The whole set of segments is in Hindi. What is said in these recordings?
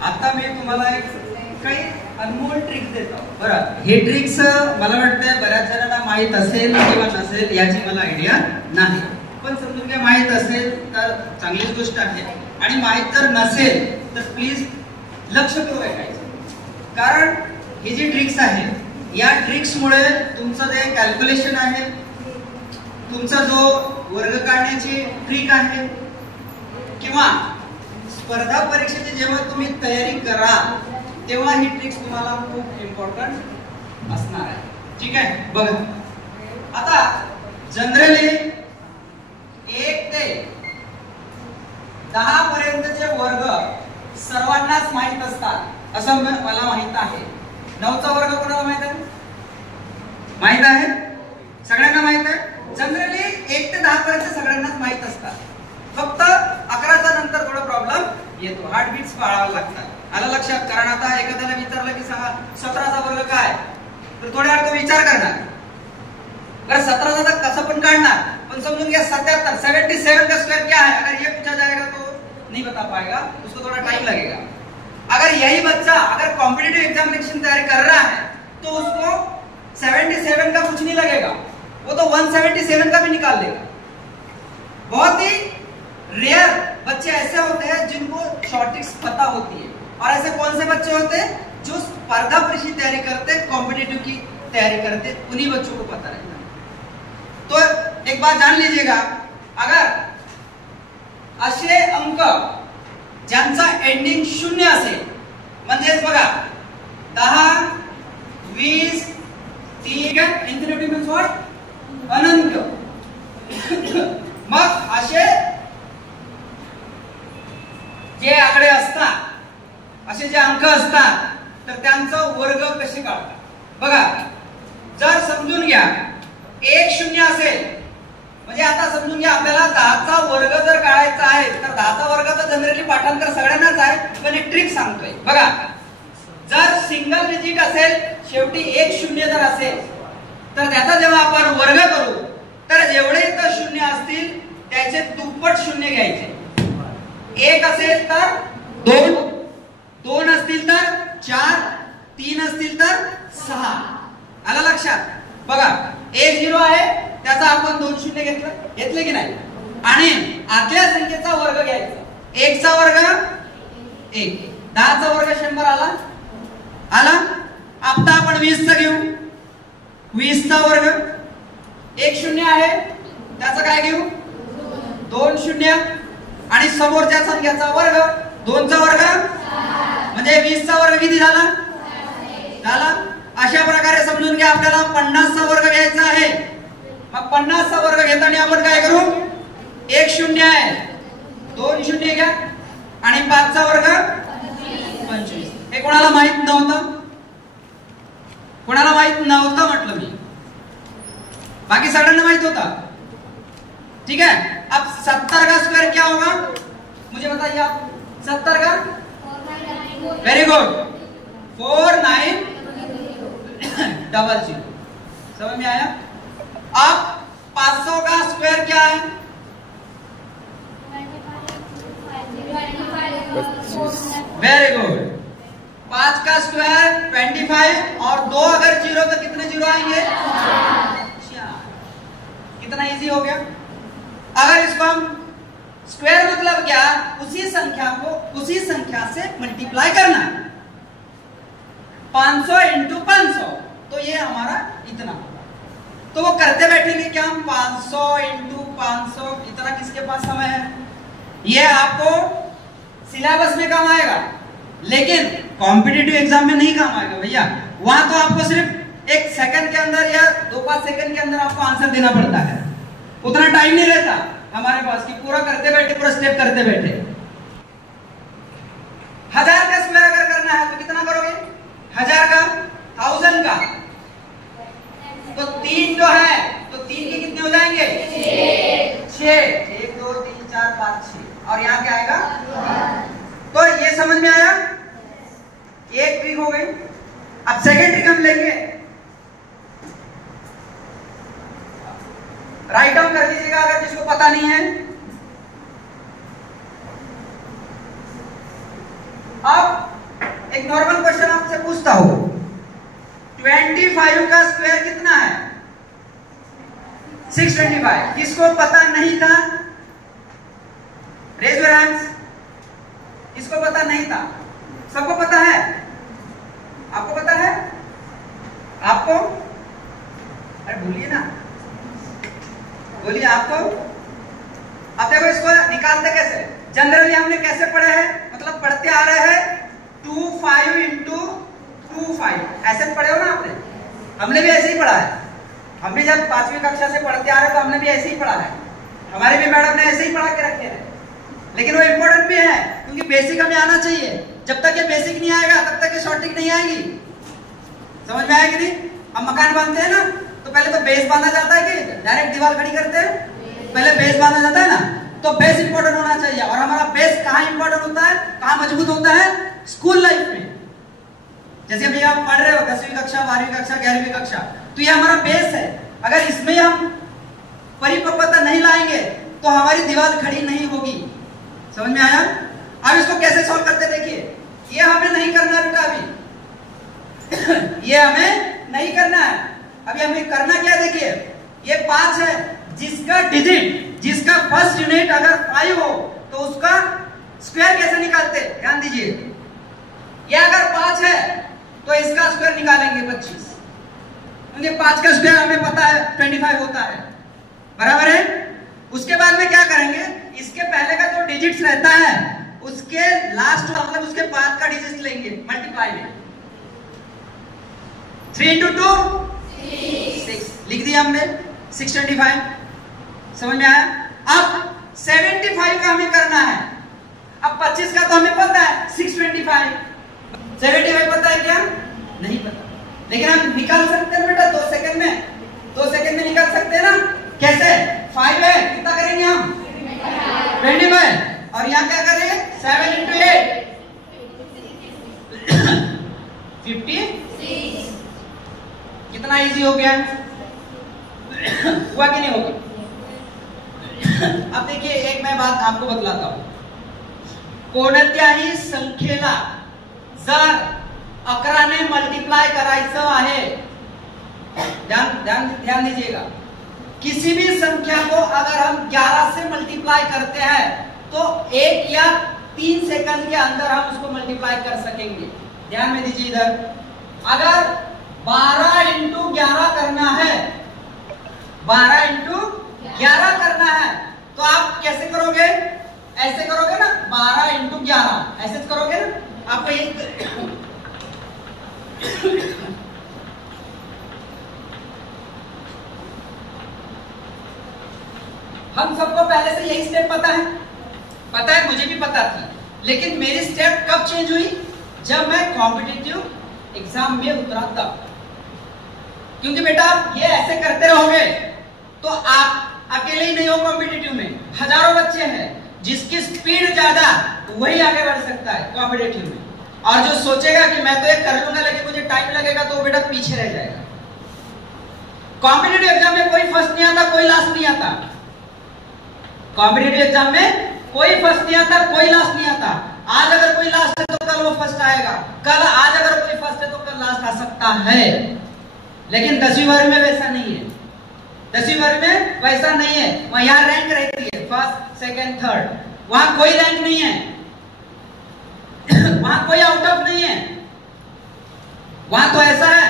आता मी तुम्हाला एक काही अनमोल ट्रिक देतो. बरं, हे ट्रिक्स मला वाटतं बऱ्याच जणांना माहित असेल किंवा नसेल याची मला आयडिया नाही, पण समजून घ्या माहित असेल तर चांगलीच गोष्ट आहे, आणि माहित जर नसेल तर प्लीज लक्ष करू ऐकायचं. कारण ही जी ट्रिक्स आहे या ट्रिक्समुळे तुमचं जे कॅल्क्युलेशन आहे, तुमचा जो वर्ग काढण्याची ट्रिक आहे, किंवा स्पर्धा परीक्षेची जेव्हा तुम्ही तयारी करा तेव्हा ही ट्रिक्स तुम्हाला खूप इम्पॉर्टंट असणार आहे. ठीक आहे, बघा आता जनरली 1 ते 10 पर्यंतचे वर्ग सर्वांनाच माहित असतात असं मला माहित आहे. 9चा वर्ग कोणाला माहित आहे? माहित आहे? सगळ्यांना माहित आहे. जनरली 1 ते 10 पर्यंत सगळ्यांनाच माहित असतात. फक्त 11चा नंतर थोडा प्रॉब्लेम येतो, हार्टबीट्स पाळावं लागतात. आलं लक्षात? कारण आता एखाद्याला विचारलं की सांगा 17चा वर्ग काय, तर थोड्या वेळ तो विचार करणार. बरं 17चा तर कसं पण काढणार, पण समझून घ्या 77 का स्क्वायर क्या है, अगर ये पूछा जाएगा तो नहीं बता पाएगा, उसको थोड़ा टाइम लगेगा. अगर यही बच्चा अगर कॉम्पिटिटिव एग्जामिनेशन तैयारी कर रहा है तो उसको 77 का कुछ नहीं लगेगा, वो तो 177 का भी निकाल देगा. बहुत ही रेयर बच्चे ऐसे होते हैं जिनको शॉर्ट ट्रिक्स पता होती है, और ऐसे कौन से बच्चे होते हैं जो स्पर्धा परीक्षा की तैयारी करते, कॉम्पिटिटिव की तैयारी करते, उन्हीं बच्चों को पता रहता है. तो एक बात जान लीजिएगा, अगर असे अंक ज्यांचा एंडिंग 0 असेल, म्हणजेच बघा 10, 20, 30 इन्फिनिटी मीन्स व्हॉट, अनंत. मग असे जे आकडे असतात, असे जे अंक असतात, तर त्यांचा वर्ग कसे काढतात बघा. जर समजून घ्या 1 0 असेल, म्हणजे आता समजून घ्या आपल्याला 10चा वर्ग जर काढायचा आहे, तर 10चा वर्ग तर जनरली पाठांतर सगळ्यांनाच आहे, पण एक ट्रिक सांगतोय बघा. जर सिंगल डिजिट असेल, शेवटी 1 0 जर असेल, तर त्याचा जेव्हा आपण वर्ग करू तर जेवढे इथं 0 असतील त्याचे दुप्पट 0 घ्यायचे. 1 असेल तर 2, 2 असतील तर 4, 3 असतील तर 6. आलं लक्षात? बघा 1 0 आहे, त्याचा आपण 2 0 घेतले की नाही, आणि आतल्या संख्येचा वर्ग घ्यायचा. 1 चा वर्ग 1, 10चा वर्ग 100 आला. आता आपण 20 चा घेऊ. 20 चा वर्ग 1 0 आहे, त्याचा काय घेऊ 2 0, आणि समोरच्या संख्येचा वर्ग 2 चा वर्ग, म्हणजे 20 चा वर्ग किती झाला. अशा प्रकारे समजून घ्या आपल्याला 50 चा वर्ग घ्यायचा आहे. मग 50 चा वर्ग घेताना आपण काय करू, 1 0 आहे, 2 0 घ्या, आणि 5 चा वर्ग 25. हे कोणाला माहित नव्हतं? कोणाला माहित नव्हतं म्हटलं मी, बाकी सगळ्यांना माहित होता. ठीक है, अब 70 का स्क्वायर क्या होगा मुझे बताइए आप. 70 का, वेरी गुड, 4900. समझ में आया? अब 500 का स्क्वायर क्या है? 25. Very good. 5 का स्क्वायर 25, और 2 अगर 0 तो कितने 0 आएंगे? 4. कितना इजी हो गया. अगर इसको हम स्क्वायर मतलब क्या, उसी संख्या को उसी संख्या से मल्टीप्लाई करना. 500 इंटू 500, तो ये हमारा इतना होगा. तो वो करते बैठेंगे क्या हम 500 इंटू 500, इतना किसके पास समय है? ये आपको सिलेबस में काम आएगा, लेकिन कॉम्पिटिटिव एग्जाम में नहीं काम आएगा भैया. वहां तो आपको सिर्फ 1 सेकंड के अंदर या 2-5 सेकंड के अंदर आपको आंसर देना पड़ता है. उतना टाइम नहीं रहता हमारे पास कि पूरा करते बैठे, पूरा स्टेप करते बैठे. 1000 का स्क्वायर अगर करना है तो कितना करोगे? 1000 का, 1000 का, तो 3 जो है, तो 3 के कितने हो जाएंगे? 6. 1 2 3 4 5 6, और यहाँ क्या आएगा? तो ये समझ में आया? एक ट्रिक हो गई. अब सेकेंड ट्रिक हम लेंगे. राइट डाउन कर लीजिएगा अगर जिसको पता नहीं है. अब एक नॉर्मल क्वेश्चन आपसे पूछता हूं, 25 का स्क्वायर कितना है? 625। किसको पता नहीं था? Raise your hands. किसको पता नहीं था? सबको पता है? आपको पता है? आपको? अरे बोलिए ना, बोलिए आपको। अब देखो इसको निकालते कैसे? जनरली हमने कैसे पढ़े हैं, मतलब पढ़ते आ रहे हैं 25 इंटू 25, ऐसे पढ़े हो ना आपने? हमने भी ऐसे ही पढ़ा है। हम भी जब 5वीं कक्षा से पढ़ते आ रहे हैं तो हमने भी ऐसे ही पढ़ा है। हमारे भी मैडम ने ऐसे ही पढ़ा के रखे हैं। लेकिन वो इंपॉर्टेंट भी है क्योंकि बेसिक हमें आना चाहिए। जब तक ये बेसिक नहीं आएगा तब तक ये शॉर्टिंग नहीं आएगी। समझ में आएगी नहीं? हम मकान बांधते हैं ना, तो पहले तो बेस बांधा जाता है कि डायरेक्ट दीवार खड़ी करते हैं? पहले बेस बांधा जाता है ना। तो बेस इंपॉर्टेंट होना चाहिए। और हमारा बेस कहाँ इंपॉर्टेंट होता है, कहाँ मजबूत होता है? स्कूल लाइफ में। जैसे अभी आप पढ़ रहे हो 10वीं कक्षा, 12वीं कक्षा, 11वीं कक्षा, तो ये हमारा बेस है। अगर इसमें हम परिपक्वता नहीं लाएंगे तो हमारी दीवार खड़ी नहीं होगी। समझ में आया? अब इसको कैसे सॉल्व करते देखिए। ये हमें नहीं करना है बेटा, अभी ये हमें नहीं करना है। अभी हमें करना क्या है देखिए, ये 5 है, जिसका डिजिट, जिसका फर्स्ट यूनिट अगर 5 हो तो उसका स्क्वायर कैसे निकालते? ध्यान दीजिए, ये अगर 5 है तो इसका स्क्वायर निकालेंगे 25, क्योंकि 5 का स्क्वायर हमें पता है 25 होता है, बराबर है। उसके बाद में क्या करेंगे, इसके पहले का जो डिजिट्स रहता है उसके लास्ट मतलब उसके बाद का डिजिट लेंगे, मल्टीप्लाई में। 3 इंटू 2 6 लिख दिया हमने, 625। समझ में आया? अब 75 का हमें करना है। अब 25 का तो हमें पता है 625, 75 पता है क्या? नहीं पता, लेकिन हम निकाल सकते हैं बेटा 2 सेकंड में। 2 सेकंड में निकाल सकते हैं ना? कैसे? 5 है, कितना करेंगे हम? 25। और यहाँ क्या करेंगे? 7 इंटू 8 56। कितना इजी हो गया? हुआ कि नहीं होगा? अब देखिए, एक मैं बात आपको बतलाता हूं। कोणत्याही संख्येला जर 11 ने मल्टीप्लाय करायचं आहे, ध्यान दीजिएगा, किसी भी संख्या को अगर हम 11 से मल्टीप्लाई करते हैं तो 1 या 3 सेकंड के अंदर हम उसको मल्टीप्लाई कर सकेंगे। ध्यान में दीजिए इधर, अगर 12 इंटू 11 करना है, 12 इंटू 11 करना है तो आप कैसे करोगे? ऐसे करोगे ना, 12 इंटू 11 ऐसे करोगे ना। आपको एक हम सबको पहले से यही स्टेप पता है, मुझे भी पता थी, लेकिन मेरी स्टेप कब चेंज हुई? जब मैं कॉम्पिटिटिव एग्जाम में उतरा तब। क्योंकि बेटा आप ये ऐसे करते रहोगे तो आप अकेले ही नहीं हो कॉम्पिटिटिव में, हजारों बच्चे हैं। जिसकी स्पीड ज्यादा वही आगे बढ़ सकता है कॉम्पिटिटिव में, और जो सोचेगा कि मैं तो ये कर लूंगा लेकिन मुझे टाइम लगेगा, तो बेटा पीछे रह जाएगा। कॉम्पिटिटिव एग्जाम में कोई फर्स्ट नहीं आता, कोई लास्ट नहीं आता। कॉम्पिटिटिव एग्जाम में कोई फर्स्ट नहीं आता, कोई लास्ट नहीं आता। आज अगर कोई लास्ट है तो कल वो फर्स्ट आएगा, कल आज अगर कोई फर्स्ट है तो कल लास्ट आ सकता है। लेकिन 10वीं वर्ग में वैसा नहीं है। 10वीं वर्ग में वैसा नहीं है। वहां यहाँ रैंक रहती है, फर्स्ट, सेकंड, थर्ड। वहां कोई रैंक नहीं है, वहां कोई आउट ऑफ नहीं है। वहां तो ऐसा है,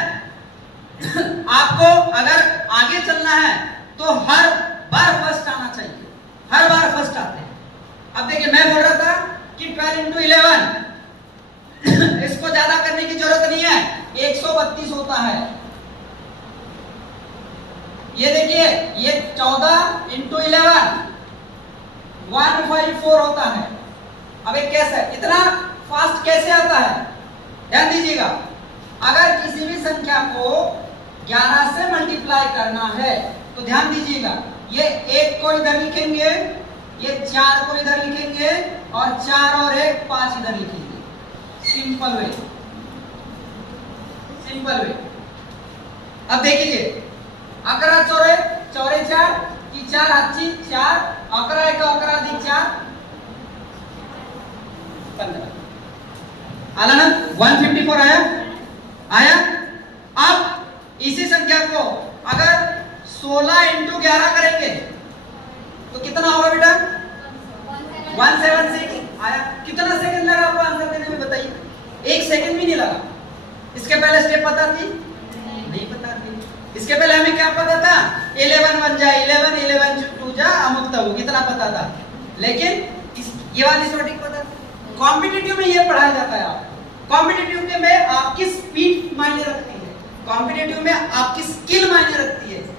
आपको अगर आगे चलना है तो हर बार फर्स्ट आना चाहिए, हर बार फर्स्ट आते हैं। अब देखिए, मैं बोल रहा था कि 12 इंटू 11 इसको ज्यादा करने की जरूरत नहीं है, 132 होता है। ये देखिए, ये 14 इंटू 11 154 होता है। अब एक कैसे, इतना फास्ट कैसे आता है? ध्यान दीजिएगा, अगर किसी भी संख्या को 11 से मल्टीप्लाई करना है तो ध्यान दीजिएगा, ये 1 को इधर लिखेंगे, ये 4 को इधर लिखेंगे, और 4 और 1 5 इधर लिखेंगे। Simple way, simple way. अब देखिए, 11 चौरे 4 की 4 हातची 4, 11 1 11 अधिक 4 15। आला ना? 154 आया? आया? अब इसी संख्या को अगर 16 इंटू 11 करेंगे तो कितना होगा बेटा? 176 आया। कितना सेकंड लगा आपको आंसर देने में बताइए? 1 सेकंड भी नहीं लगा। इसके पहले स्टेप पता थी? नहीं पता थी। इसके पहले हमें क्या पता था? 11 1 जा 11, 11 2 जा अमुक तक, कितना पता था। लेकिन ये वाली सॉर्टिंग पता था। कॉम्पिटिटिव में ये पढ़ाया जाता है। आप कॉम्पिटिटिव में आपकी स्पीड मायने रखती है, कॉम्पिटिटिव में आपकी स्किल मायने रखती है।